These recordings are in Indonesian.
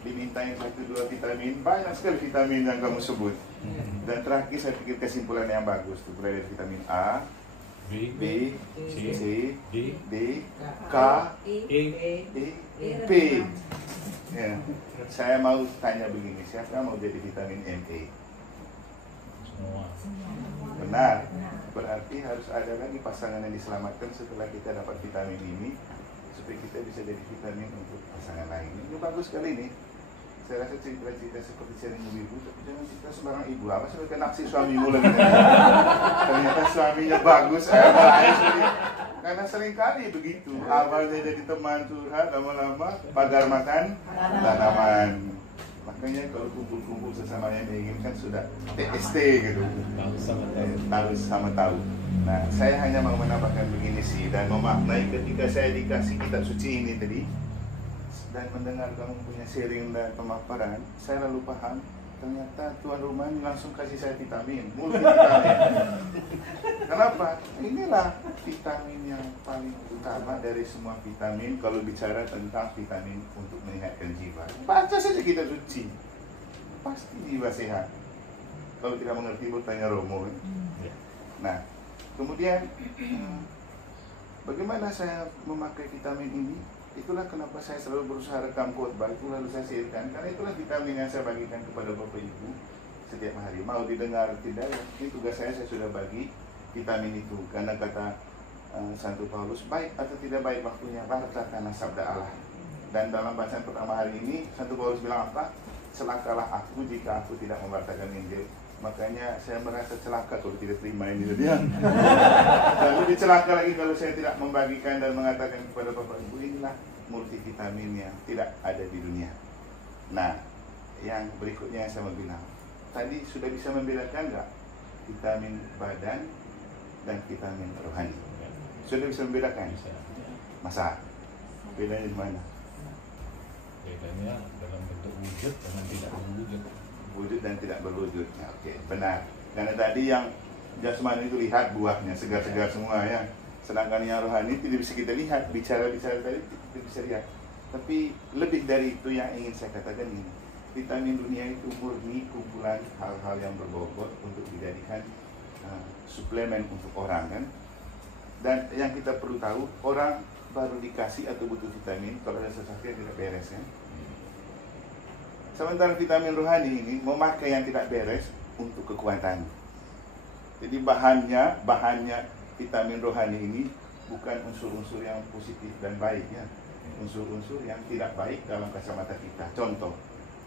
diminta yang 1-2 vitamin, banyak sekali vitamin yang kamu sebut. Dan terakhir saya pikir kesimpulan yang bagus tuh, mulai dari vitamin A, B, C, D, K, E, P. Ya. Saya mau tanya begini, siapa yang mau jadi vitamin MA? Benar. Berarti harus ada lagi pasangan yang diselamatkan setelah kita dapat vitamin ini, supaya kita bisa jadi vitamin untuk pasangan lain. Ini bagus sekali nih. Saya rasa cerita-cerita seperti sharing ibu, tapi jangan cerita sembarang ibu. Apa sampai kena naksir suamimu lagi? Ternyata suaminya bagus, karena seringkali begitu. Awalnya jadi teman curhat, lama-lama pagar makan tanaman. Makanya kalau kumpul-kumpul sesama yang menginginkan sudah TST gitu. Tahu sama tahu. Nah, saya hanya mau menambahkan begini sih, dan memaknai ketika saya dikasih kitab suci ini tadi dan mendengar kamu punya sharing dan pemaparan, saya lalu paham ternyata tuan rumah ini langsung kasih saya vitamin, multivitamin. Kenapa? Inilah vitamin yang paling utama dari semua vitamin kalau bicara tentang vitamin untuk menyehatkan jiwa. Baca saja kitab suci, pasti jiwa sehat. Kalau tidak mengerti, bertanya Romo. Nah, kemudian bagaimana saya memakai vitamin ini? Itulah kenapa saya selalu berusaha rekam khotbah itu lalu saya sharekan, karena itulah vitamin yang saya bagikan kepada Bapak Ibu setiap hari. Mau didengar tidak, ini tugas saya sudah bagi vitamin itu. Karena kata Santo Paulus, baik atau tidak baik waktunya, warta karena sabda Allah. Dan dalam bacaan pertama hari ini, Santo Paulus bilang apa? Celakalah aku jika aku tidak memberitakan Injil. Makanya saya merasa celaka kalau tidak terima ini dia. Dan lebih celaka lagi kalau saya tidak membagikan dan mengatakan kepada Bapak Ibu, inilah multivitamin yang tidak ada di dunia. Nah, yang berikutnya saya mau bilang, tadi sudah bisa membedakan nggak vitamin badan dan vitamin rohani? Sudah bisa membedakan? Masa? Bedanya di mana? Bedanya dalam bentuk wujud dengan tidak berwujud. Wujud dan tidak berwujud. Ya, oke, benar. Karena tadi yang jasmani itu lihat buahnya segar-segar semua ya. Sedangkan yang rohani tidak bisa kita lihat, bicara-bicara tadi tidak bisa lihat. Tapi lebih dari itu yang ingin saya katakan ini, vitamin dunia itu murni kumpulan hal-hal yang berbobot untuk dijadikan suplemen untuk orang kan. Dan yang kita perlu tahu, orang baru dikasih atau butuh vitamin kalau ada sesuatu yang tidak beres ya. Sementara vitamin rohani ini memakai yang tidak beres untuk kekuatan. Jadi bahannya vitamin rohani ini bukan unsur-unsur yang positif dan baik ya. Unsur-unsur yang tidak baik dalam kacamata kita. Contoh,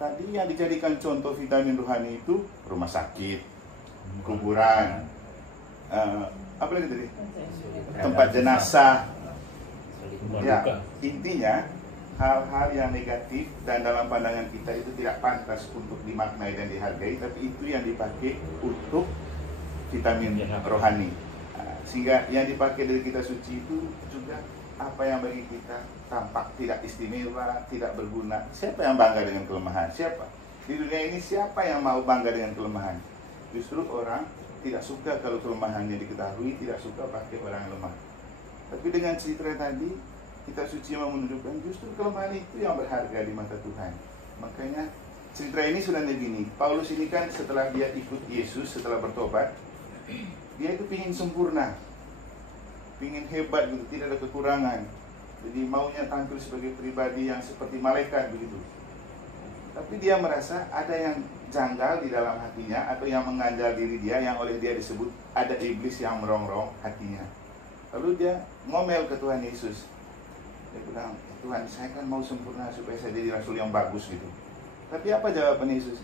tadi yang dijadikan contoh vitamin rohani itu rumah sakit, kuburan, apa lagi tadi? Tempat jenazah. Ya, intinya hal-hal yang negatif dan dalam pandangan kita itu tidak pantas untuk dimaknai dan dihargai, tapi itu yang dipakai untuk vitamin rohani. Sehingga yang dipakai dari kitab suci itu juga apa yang bagi kita tampak tidak istimewa, tidak berguna. Siapa yang bangga dengan kelemahan? Siapa? Di dunia ini siapa yang mau bangga dengan kelemahan? Justru orang tidak suka kalau kelemahannya diketahui, tidak suka pakai orang lemah. Tapi dengan cerita tadi, kitab suci yang menunjukkan justru kelemahan itu yang berharga di mata Tuhan. Makanya cerita ini sebenarnya gini, Paulus ini kan setelah dia ikut Yesus, setelah bertobat, dia itu pingin sempurna, pingin hebat gitu, tidak ada kekurangan. Jadi maunya tampil sebagai pribadi yang seperti malaikat begitu. Tapi dia merasa ada yang janggal di dalam hatinya, atau yang mengganjal diri dia, yang oleh dia disebut ada iblis yang merongrong hatinya. Lalu dia ngomel ke Tuhan Yesus. Dia bilang, Tuhan, saya kan mau sempurna supaya saya jadi rasul yang bagus gitu. Tapi apa jawaban Yesus?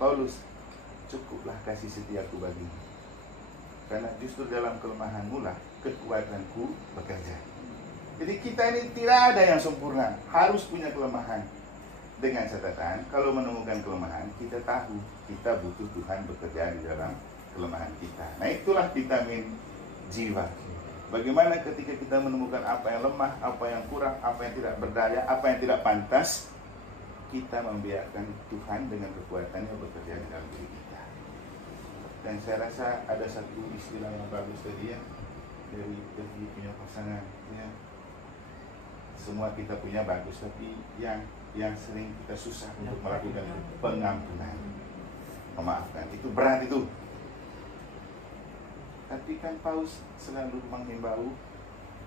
Paulus, cukuplah kasih setiaku bagimu. Karena justru dalam kelemahanmu lah kekuatanku bekerja. Jadi kita ini tidak ada yang sempurna, harus punya kelemahan. Dengan catatan, kalau menemukan kelemahan, kita tahu kita butuh Tuhan bekerja di dalam kelemahan kita. Nah, itulah vitamin jiwa. Bagaimana ketika kita menemukan apa yang lemah, apa yang kurang, apa yang tidak berdaya, apa yang tidak pantas, kita membiarkan Tuhan dengan kekuatannya bekerja di dalam diri kita. Dan saya rasa ada satu istilah yang bagus tadi ya, dari punya pasangan ya. Semua kita punya bagus, tapi yang yang sering kita susah untuk melakukan pengampunan, memaafkan. Itu berat itu. Tapi kan Paus selalu menghimbau,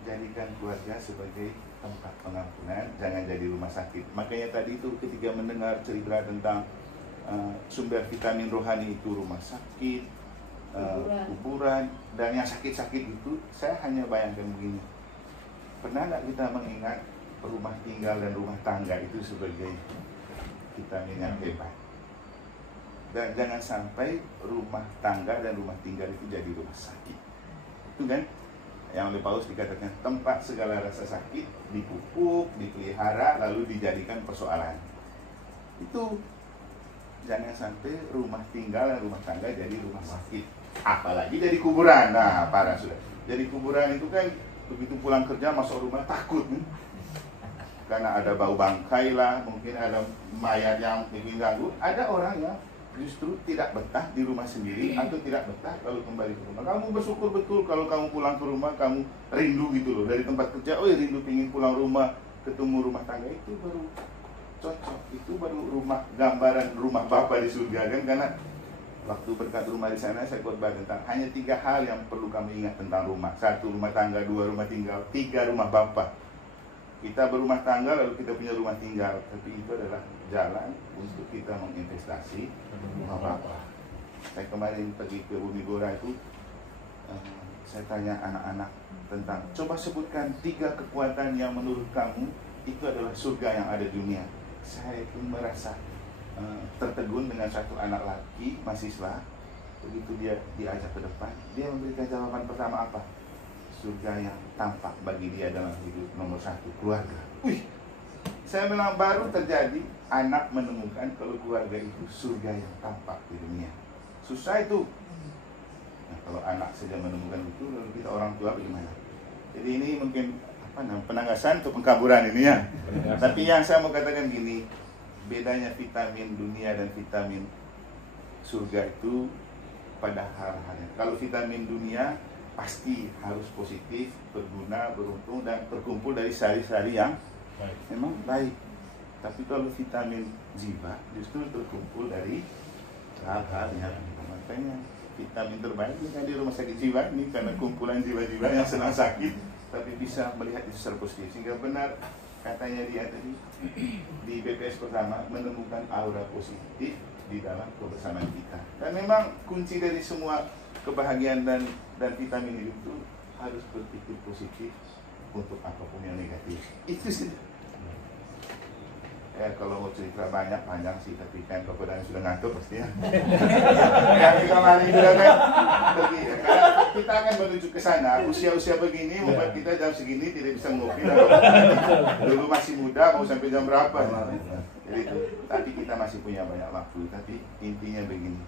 jadikan keluarga sebagai tempat pengampunan, jangan jadi rumah sakit. Makanya tadi itu ketika mendengar cerita tentang sumber vitamin rohani itu rumah sakit, kuburan, dan yang sakit-sakit itu, saya hanya bayangkan begini. Pernah nggak kita mengingat rumah tinggal dan rumah tangga itu sebagai vitamin yang hebat? Dan jangan sampai rumah tangga dan rumah tinggal itu jadi rumah sakit. Itu kan yang oleh Paulus dikatakan tempat segala rasa sakit dipupuk, dipelihara, lalu dijadikan persoalan. Itu jangan sampai rumah tinggal dan rumah tangga jadi rumah sakit. Apalagi dari kuburan. Nah, parah sudah. Jadi kuburan itu kan begitu pulang kerja masuk rumah takut nih. Karena ada bau bangkai lah, mungkin ada mayat yang bikin ganggu. Ada orang yang justru tidak betah di rumah sendiri atau tidak betah kalau kembali ke rumah. Kamu bersyukur betul kalau kamu pulang ke rumah, kamu rindu gitu loh. Dari tempat kerja, oh rindu pingin pulang rumah, ketemu rumah tangga, itu baru cocok. Itu baru rumah, gambaran rumah Bapa di surga kan. Karena waktu berkat rumah di sana saya khotbah tentang hanya 3 hal yang perlu kami ingat tentang rumah. 1, rumah tangga. 2, rumah tinggal. 3, rumah Bapa. Kita berumah tangga lalu kita punya rumah tinggal, tapi itu adalah jalan untuk kita menginvestasi rumah Bapa. Saya kemarin pergi ke Bumi Gora itu, saya tanya anak-anak tentang, coba sebutkan 3 kekuatan yang menurut kamu itu adalah surga yang ada di dunia. Saya itu merasa tertegun dengan satu anak laki mahasiswa. Begitu dia diajak ke depan, dia memberikan jawaban pertama apa? Surga yang tampak bagi dia dalam hidup nomor 1, keluarga. Wih, saya bilang baru terjadi anak menemukan kalau keluarga itu surga yang tampak di dunia. Susah itu. Nah, kalau anak saja menemukan itu, lalu kita orang tua bagaimana? Jadi ini mungkin penanggasan atau pengkaburan ini ya. Tapi yang saya mau katakan gini, bedanya vitamin dunia dan vitamin surga itu pada hal-halnya. Kalau vitamin dunia pasti harus positif, berguna, beruntung, dan terkumpul dari sari-sari yang memang baik. Tapi kalau vitamin jiwa justru terkumpul dari hal-hal yang makanya vitamin terbaik bukan di rumah sakit jiwa ini, karena kumpulan jiwa-jiwa yang senang sakit tapi bisa melihat itu secara positif. Sehingga benar katanya dia tadi di BPS pertama menemukan aura positif di dalam kebersamaan kita. Dan memang kunci dari semua kebahagiaan dan vitamin hidup itu harus berpikir positif untuk apapun yang negatif. Itu sih. Ya kalau mau cerita banyak panjang sih, tapi kan Bapak sudah ngantuk pasti ya. Yang kita mari juga kan pergi ya. Karena kita akan menuju ke sana. Usia-usia begini membuat kita jam segini tidak bisa ngopi. Dulu masih muda mau sampai jam berapa? Jadi itu. Tapi kita masih punya banyak waktu. Tapi intinya begini.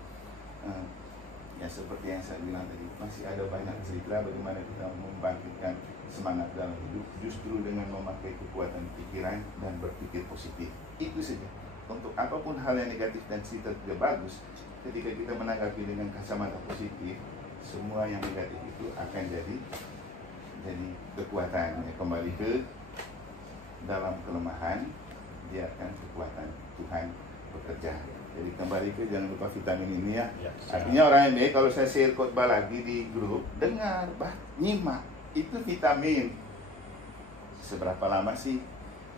Ya seperti yang saya bilang tadi, masih ada banyak cerita bagaimana kita membangkitkan semangat dalam hidup justru dengan memakai kekuatan pikiran dan berpikir positif. Itu saja. Untuk apapun hal yang negatif dan cerita tidak bagus, ketika kita menanggapi dengan kacamata positif, semua yang negatif itu akan jadi kekuatan. Ya, kembali ke dalam kelemahan, biarkan kekuatan Tuhan bekerja. Jadi kembali ke jangan lupa vitamin ini ya. Artinya orang yang baik, kalau saya share khotbah lagi di grup, dengar, nyimak, itu vitamin. Seberapa lama sih?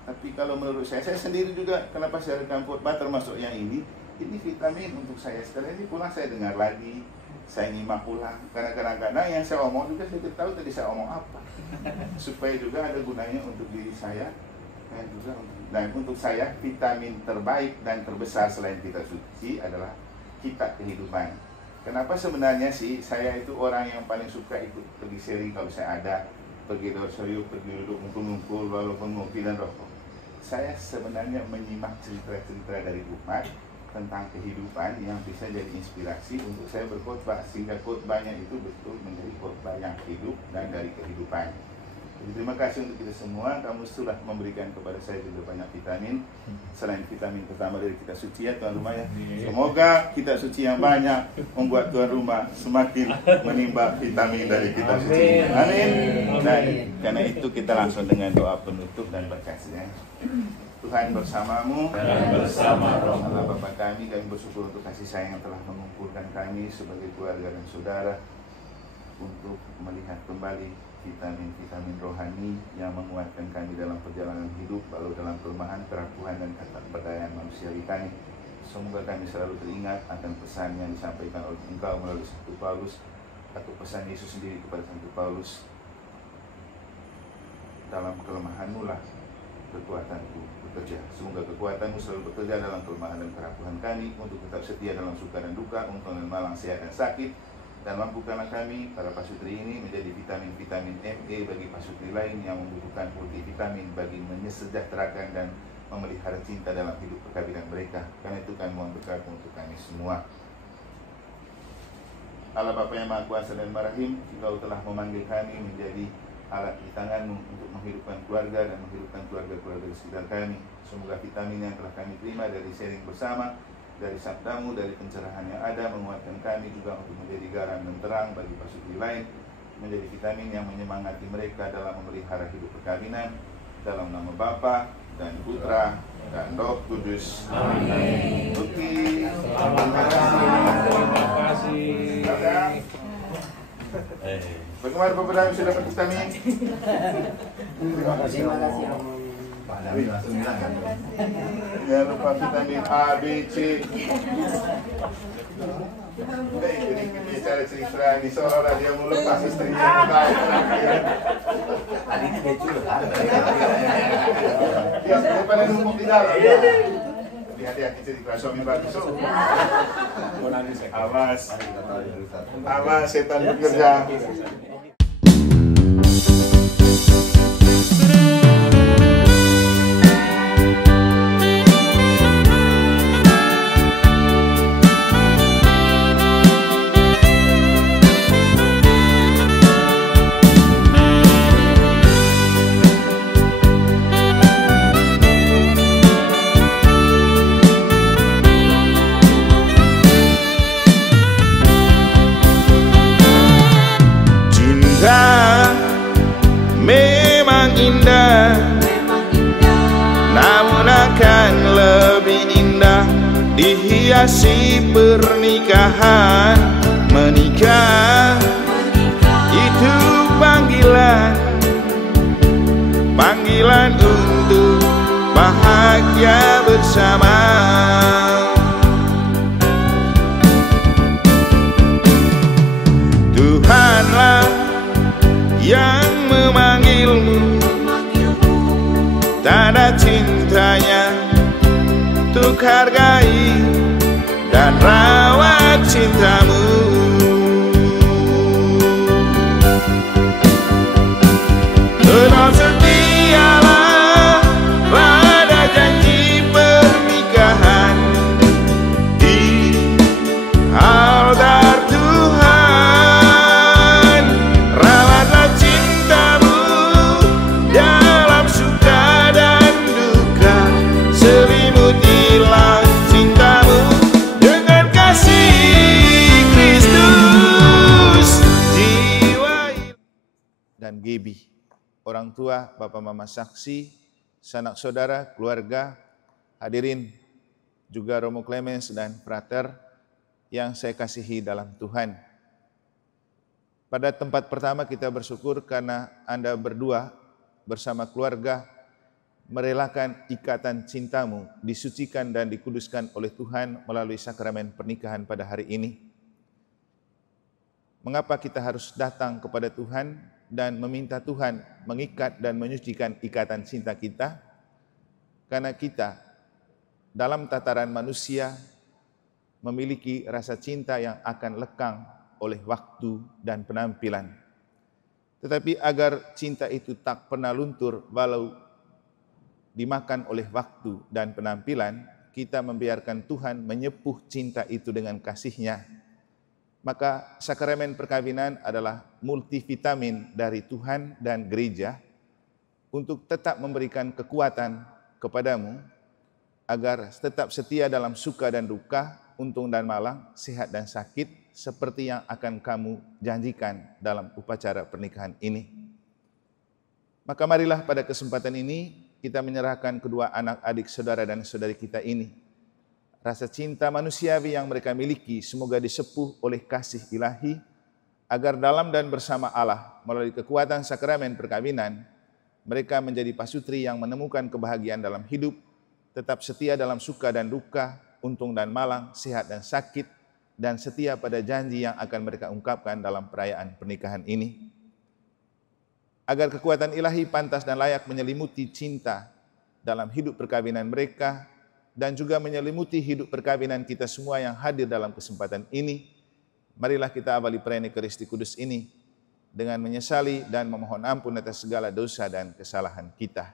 Tapi kalau menurut saya sendiri juga, kenapa saya rekam khotbah termasuk yang ini vitamin untuk saya. Setelah ini pulang saya dengar lagi, saya nyimak ulang. Karena kadang-kadang yang saya omong juga saya tidak tahu tadi saya omong apa. Supaya juga ada gunanya untuk diri saya dan juga untuk saya vitamin terbaik dan terbesar selain kita suci adalah kita kehidupan. Kenapa sebenarnya sih saya itu orang yang paling suka ikut pergi sharing kalau saya ada, pergi dorsarium, pergi duduk ngumpul-ngumpul walaupun ngopi dan rokok. Saya sebenarnya menyimak cerita-cerita dari umat tentang kehidupan yang bisa jadi inspirasi untuk saya berkhotbah, sehingga khotbahnya itu betul menjadi khotbah yang hidup dan dari kehidupan. Jadi terima kasih untuk kita semua. Kamu sudah memberikan kepada saya juga banyak vitamin. Selain vitamin pertama dari kita suci ya tuan rumah ya. Semoga kita suci yang banyak membuat tuan rumah semakin menimba vitamin dari kita suci. Amin. Dan karena itu kita langsung dengan doa penutup dan berkasih ya. Tuhan bersamamu dan bersama roh Allah Bapa kami bersyukur untuk kasih sayang yang telah mengumpulkan kami sebagai keluarga dan saudara untuk melihat kembali vitamin-vitamin rohani yang menguatkan kami dalam perjalanan hidup, walau dalam kelemahan, kerapuhan, dan ketidakberdayaan manusiawi kami. Semoga kami selalu teringat akan pesan yang disampaikan oleh Engkau melalui Santo Paulus, atau pesan Yesus sendiri kepada Santo Paulus, dalam kelemahanmu lah kekuatanku bekerja. Semoga kekuatanmu selalu bekerja dalam kelemahan dan kerapuhan kami, untuk tetap setia dalam suka dan duka, untung dan malang, sehat dan sakit. Dan mampukanlah kami, para pasutri ini, menjadi vitamin-vitamin ME bagi pasutri lain yang membutuhkan multivitamin bagi menyejahterakan dan memelihara cinta dalam hidup perkawinan mereka. Karena itu kami mohon berkat untuk kami semua. Allah Bapa yang Maha Kuasa dan Marahim, Engkau telah memanggil kami menjadi alat di tangan-Mu untuk menghidupkan keluarga dan menghidupkan keluarga-keluarga di sekitar kami. Semoga vitamin yang telah kami terima dari sharing bersama, dari sabdamu, dari pencerahan yang ada, menguatkan kami juga untuk menjadi garam dan terang bagi pasutri lain, menjadi vitamin yang menyemangati mereka dalam memelihara hidup perkawinan, dalam nama Bapa dan Putra dan Roh Kudus. Amin. Bukti. Terima kasih. Bagaimana Bapak David sudah dapat vitamin? Terima kasih. Langsung bilang kan. Jangan lupa vitamin A, B, C. Jadi bicara cerita ini seolah-olah dia mau lepas istrinya. Dia daripada numpuk di dalam. Hati-hati cerita suami bagus. Awas. Awas setan bekerja. Indah, namun akan lebih indah dihiasi pernikahan. Menikah itu panggilan, panggilan untuk bahagia bersama. Tuhanlah yang memanggilmu, tanda cintanya untuk hargai dan rawat cintamu. Tetap setialah pada janji pernikahan di altar Tuhan. Rawatlah cintamu dalam suka dan duka, selimutilah cintamu dengan kasih Kristus. Jiwa dan Gebi, orang tua, bapak mama saksi, sanak saudara, keluarga, hadirin juga Romo Clemens dan Frater yang saya kasihi dalam Tuhan. Pada tempat pertama kita bersyukur karena Anda berdua bersama keluarga merelakan ikatan cintamu disucikan dan dikuduskan oleh Tuhan melalui sakramen pernikahan pada hari ini. Mengapa kita harus datang kepada Tuhan dan meminta Tuhan mengikat dan menyucikan ikatan cinta kita? Karena kita dalam tataran manusia memiliki rasa cinta yang akan lekang oleh waktu dan penampilan. Tetapi agar cinta itu tak pernah luntur walau dimakan oleh waktu dan penampilan, kita membiarkan Tuhan menyepuh cinta itu dengan kasih-Nya. Maka sakramen perkawinan adalah multivitamin dari Tuhan dan gereja untuk tetap memberikan kekuatan kepadamu, agar tetap setia dalam suka dan duka, untung dan malang, sehat dan sakit, seperti yang akan kamu janjikan dalam upacara pernikahan ini. Maka marilah pada kesempatan ini kita menyerahkan kedua anak adik saudara dan saudari kita ini. Rasa cinta manusiawi yang mereka miliki semoga disepuh oleh kasih ilahi, agar dalam dan bersama Allah melalui kekuatan sakramen perkawinan, mereka menjadi pasutri yang menemukan kebahagiaan dalam hidup, tetap setia dalam suka dan duka, untung dan malang, sehat dan sakit, dan setia pada janji yang akan mereka ungkapkan dalam perayaan pernikahan ini. Agar kekuatan ilahi pantas dan layak menyelimuti cinta dalam hidup perkawinan mereka, dan juga menyelimuti hidup perkawinan kita semua yang hadir dalam kesempatan ini, marilah kita awali perayaan Ekaristi Kudus ini dengan menyesali dan memohon ampun atas segala dosa dan kesalahan kita.